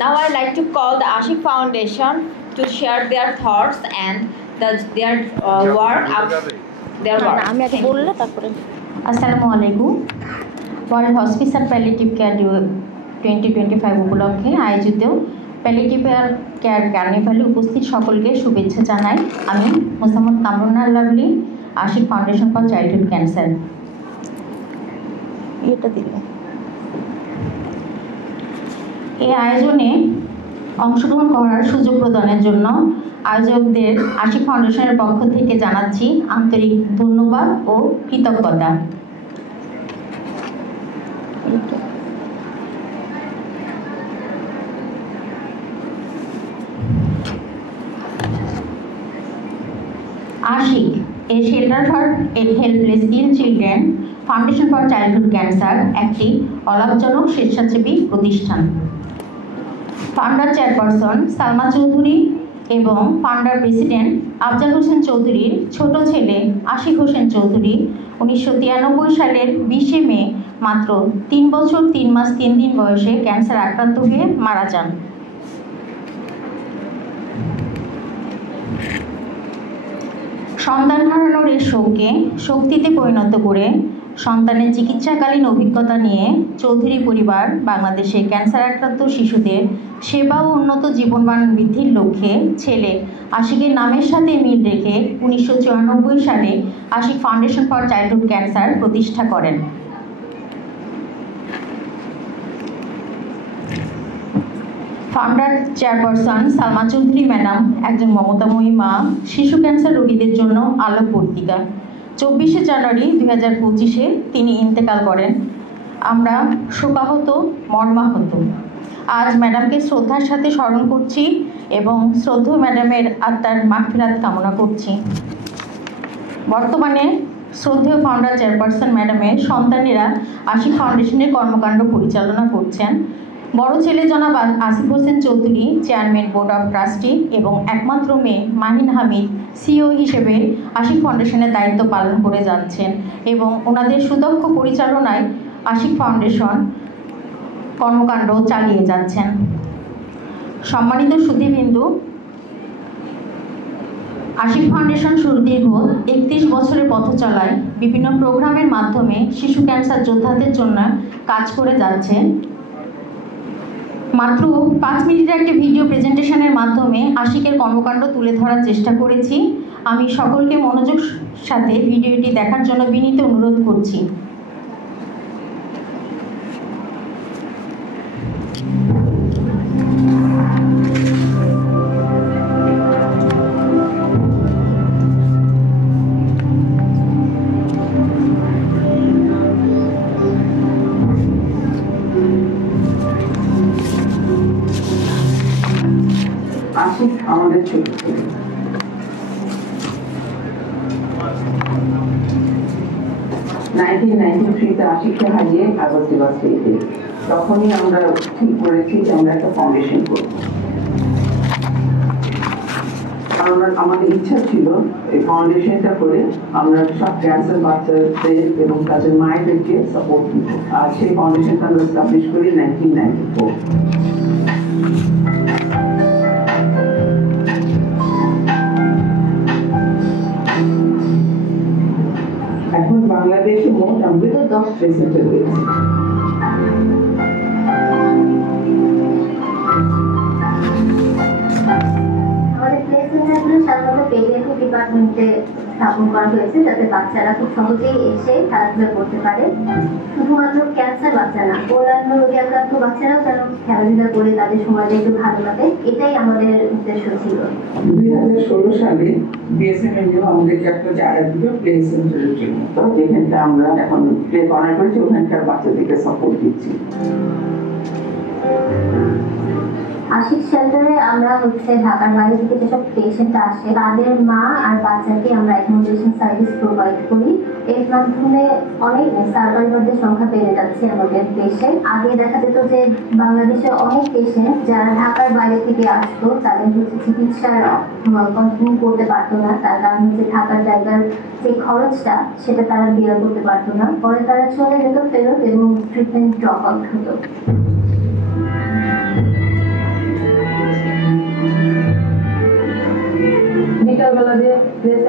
Now I'd like to call the Ashik Foundation to share their thoughts and their work. Assalamu alaikum. World Hospice and Palliative Care 2025 উপলক্ষে আয়োজিত palliative care কার্নিভালে উপস্থিত সকলকে শুভেচ্ছা জানাই। আমি Mosammat Kamrunna Lovely, Ashiq foundation for childhood Cancer. এই আয়োজনে অংশগ্রহণ করার সুযোগ প্রদানের জন্য আয়োজকদের আশিক ফাউন্ডেশনের পক্ষ থেকে জানাচ্ছি আন্তরিক ধন্যবাদ ও কৃতজ্ঞতা। Ashiq, a shelter for helpless ill children Foundation for childhood Cancer একটি অলাভজনক স্বেচ্ছাসেবী প্রতিষ্ঠান। ফাউন্ডার চেয়ারপারসন সালমা চৌধুরী এবং ফাউন্ডার প্রেসিডেন্ট আফজাল হোসেন চৌধুরীর ছোট ছেলে আশিক হোসেন চৌধুরী 1993 সালের 20 মে মাত্র 3 বছর 3 মাস 3 দিন বয়সে ক্যান্সার আক্রান্ত হয়ে মারা যান। সন্তান হারানোর এই শোককে শক্তিতে পরিণত করে সন্তানের চিকিৎসাকালীন অভিজ্ঞতা নিয়ে চৌধুরী পরিবার বাংলাদেশে ক্যান্সার আক্রান্ত শিশুদের সেবা ও উন্নত জীবনমান বৃদ্ধির লক্ষ্যে ছেলে আশিকের নামের সাথে মিল রেখে 1994 সালে Ashiq foundation for childhood cancer প্রতিষ্ঠা করেন। Founder chairperson Salma Chowdhury madam একজন মমতাময়ী মা, শিশু ক্যান্সার রোগীদের জন্য আলোক পত্রিকা। 24 জানুয়ারি 2025-এ তিনি ইন্তেকাল করেন। আমরা শোকাহত, মর্মাহত। আজ ম্যাডামকে শ্রদ্ধার সাথে স্মরণ করছি এবং শ্রদ্ধেয় ম্যাডামের আত্মার মাগফিরাত কামনা করছি। বর্তমানে শ্রদ্ধেয় ফাউন্ডার চেয়ারপারসন ম্যাডামের সন্তানেরা আশিক ফাউন্ডেশনের কর্মকাণ্ড পরিচালনা করছেন। বড় ছেলে জনাব Asif Hossain Chowdhury chairman board of trustee এবং একমাত্র মেয়ে মাহিন হামিদ সিইও হিসেবে আশিক ফাউন্ডেশনের দায়িত্ব পালন করে যাচ্ছেন এবং ওনাদের সুদক্ষ পরিচালনায় আশিক ফাউন্ডেশন কর্মকাণ্ড চালিয়ে যাচ্ছেন। সম্মানিত সুধীবৃন্দু, আশিক ফাউন্ডেশন সুদীর্ঘ 31 বছরের পথ চলায় বিভিন্ন প্রোগ্রামের মাধ্যমে শিশু ক্যান্সার যোদ্ধাদের জন্য কাজ করে যাচ্ছে। মাত্র 5 মিনিটের একটি ভিডিও প্রেজেন্টেশনের মাধ্যমে আশিকের কর্মকাণ্ড তুলে ধরার চেষ্টা করেছি। আমি সকলকে মনোযোগ সাথে ভিডিওটি দেখার জন্য বিনীত অনুরোধ করছি। আশিক আমাদের ছোট ছেলে। 1993-তে আশিককে হারিয়ে আগস্ট বাসে তখনই আমরা ঠিক করেছি যে আমরা একটা ফাউন্ডেশন করব। আমাদের ইচ্ছা ছিল এই ফাউন্ডেশনটা করে আমরা সব ক্যান্সার বাচ্চাদের এবং তাদের মায়েদেরকে সাপোর্ট দিব। আর সেই ফাউন্ডেশনটা আমরা এস্টাবলিশ করি 1994। এখন বাংলাদেশে মোট আমাদের 10 পেশেন্টের রয়েছে। আমাদের প্লে সেন্টারগুলো সাধারণত পেডিয়াট্রিক ডিপার্টমেন্টে স্থাপন করা হয়েছে যাতে বাচ্চারা খুব সহজেই এসে খেলাধুলা করতে পারে। শুধুমাত্র ক্যান্সার বাচ্চা না, অন্যান্য রোগে আক্রান্ত বাচ্চারাও যেন খেলাধুলা করে তাদের সময়টা একটু ভালো লাগে, এটাই আমাদের উদ্দেশ্য ছিল। 2016 সালে বিএসএমএনইউ আমাদেরকে একটা জায়গা দিল প্লে সেন্টারের জন্য। তো যেখানটা আমরা এখন প্লে কর্নার করেছি, ওখানকার বাচ্চাদেরকে সাপোর্ট দিচ্ছি। আশিক শেল্টারে আমরা ঢাকার বাইরে থেকে যেসব পেশেন্ট আসে তাদের মা আর বাচ্চাকে আমরা অ্যাকোমোডেশন সার্ভিস প্রোভাইড করি। এর মাধ্যমে অনেক সার্ভাইভারদের সংখ্যা বেড়ে যাচ্ছে আমাদের দেশে। আগে দেখা যেত যে বাংলাদেশে অনেক পেশেন্ট যারা ঢাকার বাইরে থেকে আসতো তাদের চিকিৎসার কন্টিনিউ করতে পারতো না, তার কারণ থাকার জায়গার যে খরচটা সেটা তারা বিয়ার করতে পারতো না। পরে তারা চলে যেত ফেরত এবং ট্রিটমেন্ট ড্রপ আউট হতো।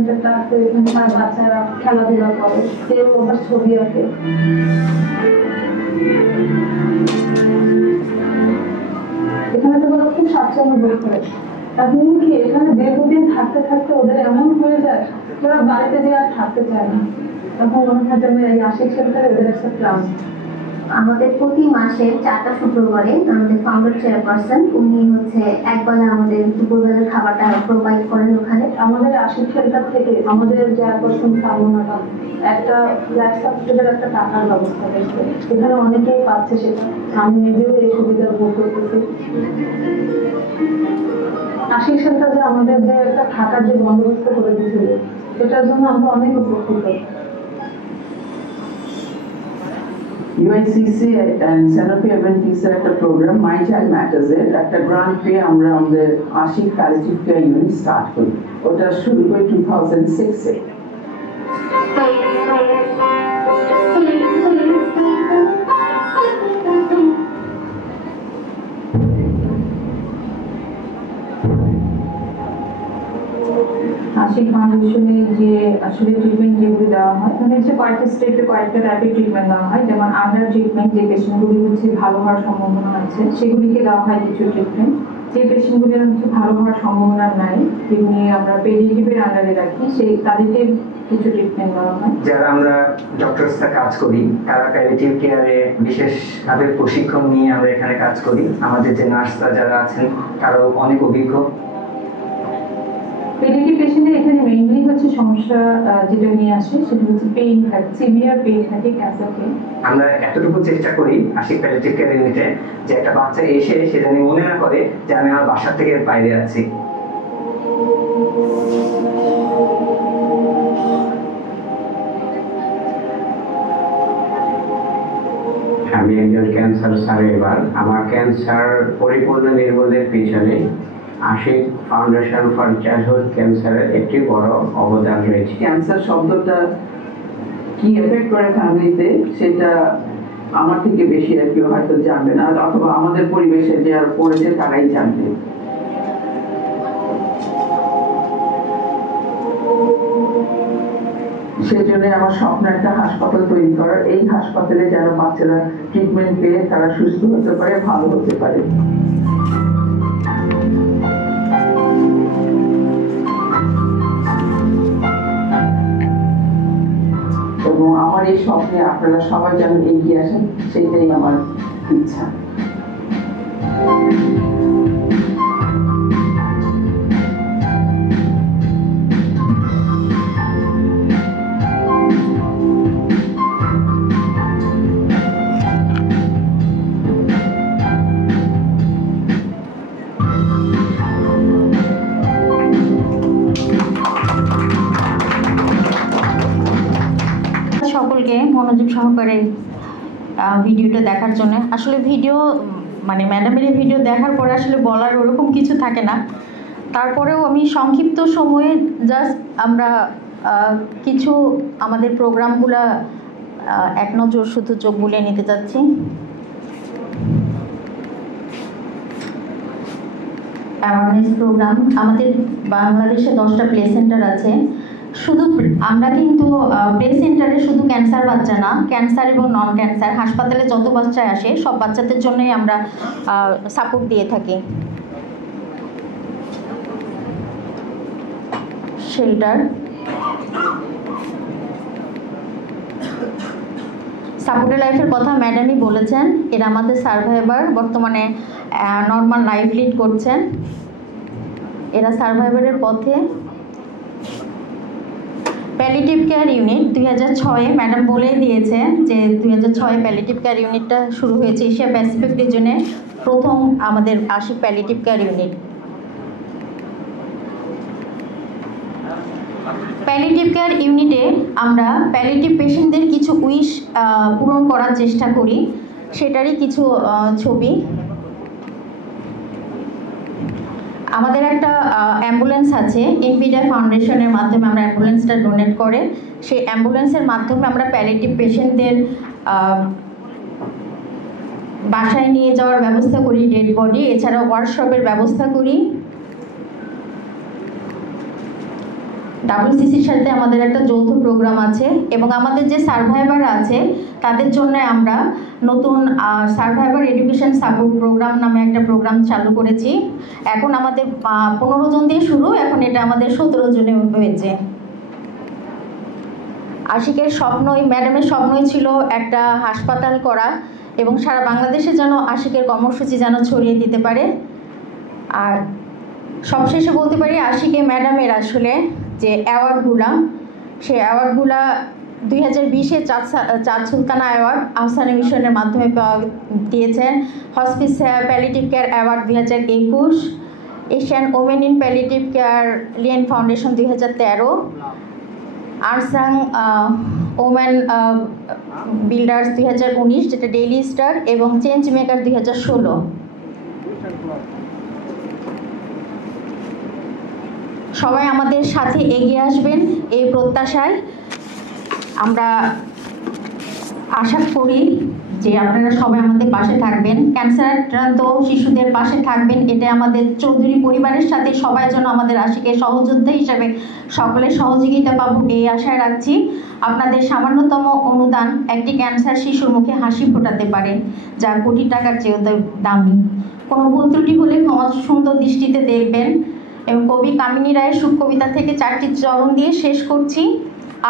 সেন্টারটা আছে, এখানে বাচ্চারা খেলাধুলা করে, কেউ আবার ছবি আঁকে। এখানে তো ওরা খুব স্বাচ্ছন্দ্য বোধ করে। এখন কি এখানে দীর্ঘদিন থাকতে থাকতে ওদের এমন হয়ে যায় ওরা বাড়িতে যে আর থাকতে চায় না, তখন মনে হয় যেন এই আশিক সেন্টারে ওদের একটা প্ল্যান। আমাদের প্রতি মাসে 4টা শুক্রবারে আমাদের ফাউন্ডার চেয়ারপারসন উনি হচ্ছে একবেলা আমাদের দুপুরবেলার খাবারটা প্রোভাইড করেন ওখানে। আমাদের আশিক সেন্টার থেকে আমাদের চেয়ারপারসন সালমা ম্যাডাম একটা ফ্ল্যাট সাবসিডির একটা টাকার ব্যবস্থা করেছে, এখানে অনেকেই পাচ্ছে সেটা, আমি নিজেও এই সুবিধা ভোগ করতেছি। আশিক সেন্টার যে আমাদের যে একটা থাকার যে বন্দোবস্ত করে দিয়েছিল এটার জন্য আমরা অনেক উপকৃত। UICC and Sanofi Aventis এর একটা প্রোগ্রাম মাই চাইল্ড ম্যাটার্স এর একটা গ্রান্ট পেয়ে আমরা আমাদের Ashiq palliative care unit start করি। ওটা শুরু করি 2006 এ। আশিক ফাউন্ডেশনে যে আসলে ট্রিটমেন্ট যেগুলি দেওয়া হয় মানে হচ্ছে কয়েকটা স্টেপে কয়েকটা টাইপের ট্রিটমেন্ট দেওয়া হয়, যেমন আন্ডার ট্রিটমেন্ট যে পেশেন্টগুলি হচ্ছে ভালো হওয়ার সম্ভাবনা আছে সেগুলিকে দেওয়া হয় কিছু ট্রিটমেন্ট। যে পেশেন্টগুলির হচ্ছে ভালো হওয়ার সম্ভাবনা নাই যেগুলি আমরা পেডিয়াট্রিকের আন্ডারে রাখি সেই তাদেরকে কিছু ট্রিটমেন্ট দেওয়া হয়। যারা আমরা ডক্টরসরা কাজ করি তারা প্যালিয়েটিভ কেয়ারে বিশেষভাবে প্রশিক্ষণ নিয়ে আমরা এখানে কাজ করি। আমাদের যে নার্সরা যারা আছেন তারাও অনেক অভিজ্ঞ। পেডিয়াট্রিক পেশেন্টের এখানে মেইনলি হচ্ছে সমস্যা যেটা নিয়ে আসে সেটা হচ্ছে পেইন থাকে, সিভিয়ার পেইন থাকে ক্যান্সারকে। আমরা এতটুকু চেষ্টা করি আশিক প্যালিয়েটিভ কেয়ার ইউনিটে যে একটা বাচ্চা এসে সে যেন মনে না করে যে আমি আমার বাসা থেকে বাইরে আছি। আমি একজন ক্যান্সার সার্ভাইভার। আমার ক্যান্সার পরিপূর্ণ নির্মূলের পিছনে আশিক ফাউন্ডেশন ফর চাইল্ডহুড ক্যান্সারের একটি বড় অবদান রয়েছে। ক্যান্সার শব্দটা কি এফেক্ট করে ফ্যামিলিতে সেটা আমার থেকে বেশি আর কেউ হয়তো জানবে না, অথবা আমাদের পরিবেশে যে আর পড়েছে তারাই জানবে। সেই জন্য আমার স্বপ্ন একটা হাসপাতাল তৈরি করার, এই হাসপাতালে যারা বাচ্চারা ট্রিটমেন্ট পেয়ে তারা সুস্থ হতে পারে, ভালো হতে পারে। এবং আমার এই স্বপ্নে আপনারা সবাই যেন এগিয়ে আসেন সেটাই আমার ইচ্ছা। সকলকে মনোযোগ সহকারে ভিডিওটা দেখার জন্য। আসলে ভিডিও মানে ম্যাডামের এই ভিডিও দেখার পরে আসলে বলার ওরকম কিছু থাকে না, তারপরেও আমি সংক্ষিপ্ত সময়ে জাস্ট আমরা কিছু আমাদের প্রোগ্রামগুলো এক নজর শুধু চোখ বুলিয়ে নিতে চাচ্ছি। অ্যাওয়ারনেস প্রোগ্রাম আমাদের বাংলাদেশে 10টা প্লে সেন্টার আছে। শুধু আমরা কিন্তু প্লে সেন্টারে শুধু ক্যান্সার বাচ্চা না, ক্যান্সার এবং নন ক্যান্সার হাসপাতালে যত বাচ্চা আসে সব বাচ্চাদের জন্যই আমরা সাপোর্ট দিয়ে থাকি। শেল্টার, সাপোর্টেড লাইফের কথা ম্যাডামই বলেছেন। এরা আমাদের সার্ভাইভার, বর্তমানে নর্মাল লাইফ লিড করছেন। এরা সার্ভাইভারের পথে। প্যালিয়েটিভ কেয়ার ইউনিট 2006-এ ম্যাডাম বলেই দিয়েছে যে 2006-এ প্যালিয়েটিভ কেয়ার ইউনিটটা শুরু হয়েছে এশিয়া প্যাসিফিক রিজনে, প্রথম আমাদের Ashiq palliative care unit. Palliative care ইউনিটে আমরা প্যালিয়েটিভ পেশেন্টদের কিছু উইশ পূরণ করার চেষ্টা করি, সেটারই কিছু ছবি। আমাদের একটা অ্যাম্বুলেন্স আছে, এমপিডা ফাউন্ডেশনের মাধ্যমে আমরা অ্যাম্বুলেন্সটা ডোনেট করে সেই অ্যাম্বুলেন্সের মাধ্যমে আমরা প্যালিয়েটিভ পেশেন্টদের বাসায় নিয়ে যাওয়ার ব্যবস্থা করি, ডেড বডি, এছাড়াও ওয়ার্কশপের ব্যবস্থা করি। WCCর সাথে আমাদের একটা যৌথ প্রোগ্রাম আছে এবং আমাদের যে সার্ভাইভার আছে তাদের জন্য আমরা নতুন সার্ভাইভার এডুকেশন সাপোর্ট প্রোগ্রাম নামে একটা প্রোগ্রাম চালু করেছি। এখন আমাদের 15 জন দিয়ে শুরু, এখন এটা আমাদের 17 জনে হয়েছে। আশিকের স্বপ্নই, ম্যাডামের স্বপ্নই ছিল একটা হাসপাতাল করা এবং সারা বাংলাদেশে যেন আশিকের কর্মসূচি যেন ছড়িয়ে দিতে পারে। আর সবশেষে বলতে পারি আশিকে ম্যাডামের আসলে যে অ্যাওয়ার্ডগুলা, সেই অ্যাওয়ার্ডগুলা 2020-এ চাঁদ সুলতানা অ্যাওয়ার্ড আহসানি মিশনের মাধ্যমে দিয়েছেন, hospice palliative care award 2021, Asian women in palliative care Lien Foundation 2013, unsung women builders 2019 যেটা ডেইলি স্টার, এবং চেঞ্জ মেকার 2016। সবাই আমাদের সাথে এগিয়ে আসবেন এই প্রত্যাশায়। আমরা আশা করি যে আপনারা সবাই আমাদের পাশে থাকবেন, ক্যান্সার আক্রান্ত শিশুদের পাশে থাকবেন। এটা আমাদের চৌধুরী পরিবারের সাথে সবাই যেন আমাদের আশিকের সহযোদ্ধা হিসেবে সকলের সহযোগিতা পাবো এই আশায় রাখছি। আপনাদের সামান্যতম অনুদান একটি ক্যান্সার শিশুর মুখে হাসি ফোটাতে পারে, যা কোটি টাকার চেয়েও দামি। কোনো ভুল ত্রুটি হলে ক্ষমা সুন্দর দৃষ্টিতে দেখবেন। এবং কবি কামিনী রায়ের সুখ কবিতা থেকে 4টি চরণ দিয়ে শেষ করছি।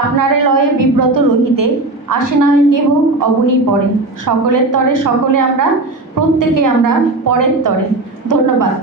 আপনারে লয়ে বিব্রত রহিতে, আসে না কেহ অবনী পরে, সকলের তরে সকলে আমরা, প্রত্যেকে আমরা পরের তরে। ধন্যবাদ।